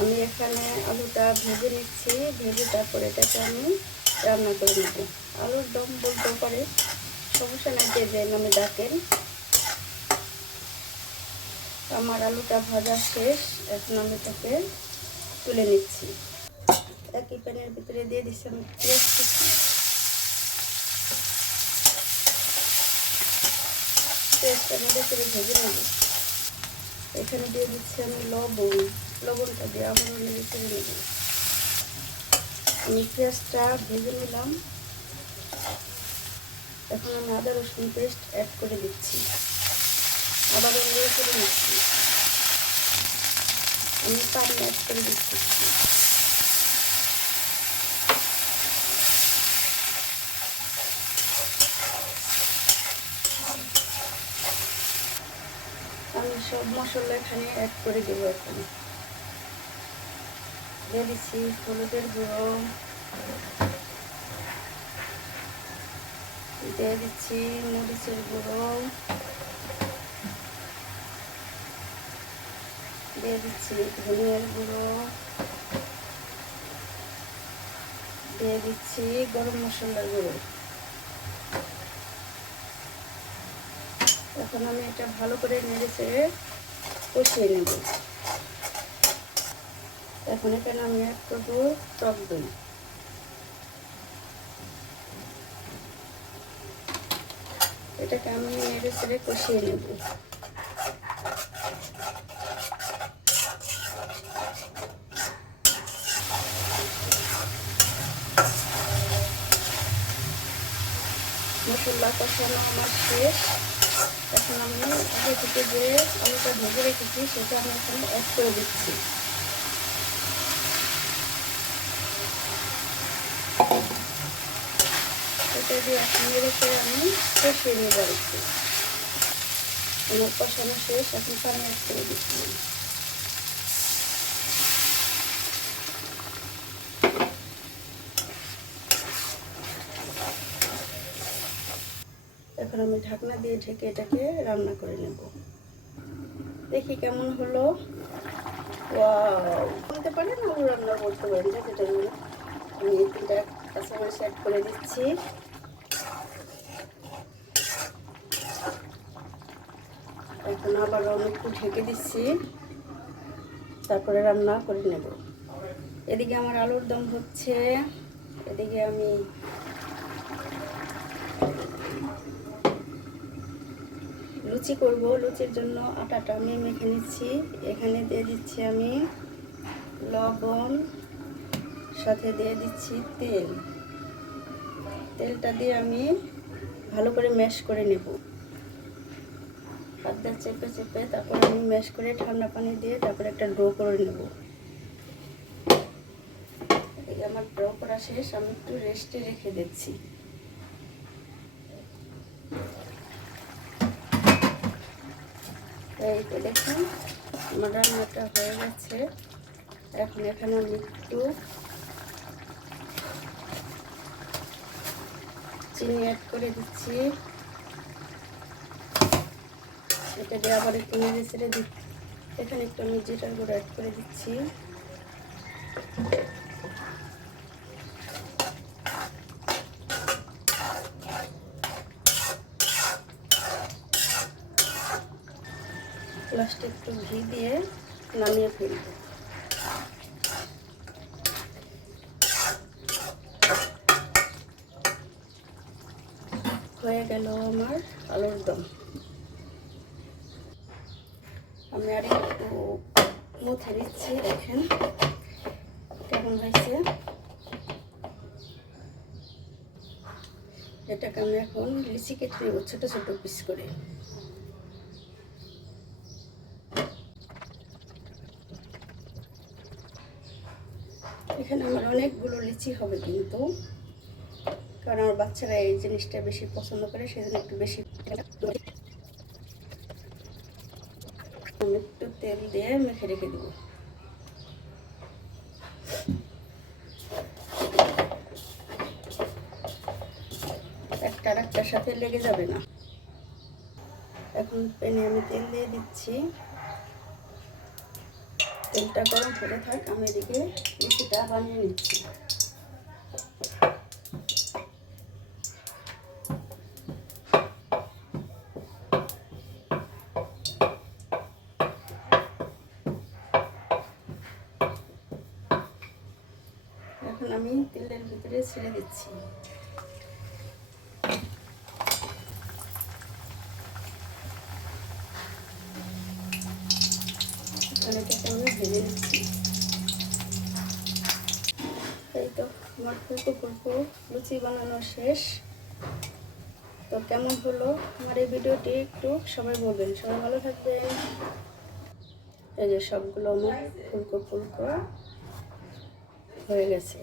আমি এখানে আলুটা ভেজে নিচ্ছি, ভেজে তারপরে এটাকে আমি রান্না করে নেব। আলুর দম বলতেও পারে, সমস্যা নাই, যে নামে ডাকেন। আমার আলুটা ভাজা শেষ, এখন আমি এটাকে তুলে নিচ্ছি। একই প্যানের ভিতরে দিয়ে দিচ্ছি আমি পেঁয়াজ কুচি। পেঁয়াজটা নেড়ে করে ভেজে নেব। এখানে দিয়ে দিচ্ছি আমি লবণটা দিয়ে আবারও নেড়ে করে নেব। আমি পেঁয়াজটা ভেজে নিলাম, এখন আমি আদা রসুন পেস্ট অ্যাড করে দিচ্ছি, আবারও নেড়ে করে নিচ্ছি। আমি পানি অ্যাড করে দিচ্ছি। আমি সব মশলা এখানে অ্যাড করে দেবো। এখন দিয়ে দিচ্ছি হলুদের গুঁড়ো, দিয়ে দিচ্ছি মরিচের গুঁড়ো, দিয়ে দিচ্ছি ধনিয়ার গুঁড়ো, দিয়ে দিচ্ছি গরম মশলার গুঁড়ো। এখন আমি এটা ভালো করে নেড়ে চেড়ে কষিয়ে নেব। এখন এখানে আমি অ্যাড করবো টক দই। এটাকে আমি নেড়ে চেড়ে কষিয়ে নেব। মশলা কষানো আমার শেষ। এখন আমি আগে থেকে যে আলুটা ভেজে রেখেছি সেটা আমি এখানে অ্যাড করে দিচ্ছি। এটা দিয়ে এখন রেখে আমি কষিয়ে নিয়ে যাচ্ছি। আমার কষানো শেষ, এখন পানি অ্যাড করে দিচ্ছি। এখন আমি ঢাকনা দিয়ে ঢেকে এটাকে রান্না করে নেব। দেখি কেমন হলো। ওয়াও, বলতে পারেন আলু রান্না করতে পারেন, যেটা আমি 3টা কাঁচামরিচ অ্যাড করে দিচ্ছি। এখন আবার আমি একটু ঢেকে দিচ্ছি, তারপরে রান্না করে নেব। এদিকে আমার আলুর দম হচ্ছে, এদিকে আমি লুচি করব। লুচির জন্য আটাটা আমি মেখে নিচ্ছি। এখানে দিয়ে দিচ্ছি আমি লবণ, সাথে দিয়ে দিচ্ছি তেল। তেলটা দিয়ে আমি ভালো করে ম্যাশ করে নেব। হাত দিয়ে চেপে চেপে তারপরে আমি ম্যাশ করে ঠান্ডা পানি দিয়ে তারপরে একটা ডো করে নেব। এই আমার ডো করা শেষ, আমি একটু রেস্টে রেখে দিচ্ছি। এই তো দেখুন আমার রান্নাটা হয়ে গেছে। এখন এখানে আমি একটু চিনি অ্যাড করে দিচ্ছি। এটা দিয়ে আবার একটু নেড়ে ছেড়ে দিচ্ছি। এখানে একটু আমি জিরার গুঁড়ো অ্যাড করে দিচ্ছি। লাস্টে একটু ঘি দিয়ে নামিয়ে ফেলব। হয়ে গেল আমার আলুর দম। আমি আর একটু মুছে নিচ্ছি, দেখেন কেমন হয়েছে। এটাকে আমি এখন লিচি কেটে নেব ছোটো ছোটো পিস করে। এখানে আমার অনেকগুলো লিচি হবে কিন্তু, কারণ আমার বাচ্চারা এই জিনিসটা বেশি পছন্দ করে, সেজন্য একটু বেশি। আমি একটু তেল দিয়ে মেখে রেখে দেবো। একটা আর একটার সাথে লেগে যাবে না। এখন প্যানে আমি তেল দিয়ে দিচ্ছি। তেলটা গরম হতে থাক, আমি এদিকে লুচিটা বানিয়ে নিচ্ছি। এখন আমি তেলের ভিতরে ছেড়ে দিচ্ছি। এটাকে আমি ভেজে নিচ্ছি। এই তো আমার ফুলকো লুচি বানানো শেষ। তো কেমন হলো আমার এই ভিডিওটি একটু সবাই বলবেন। সবাই ভালো থাকবেন। এই যে সবগুলো আমার ফুলকো হয়ে গেছে।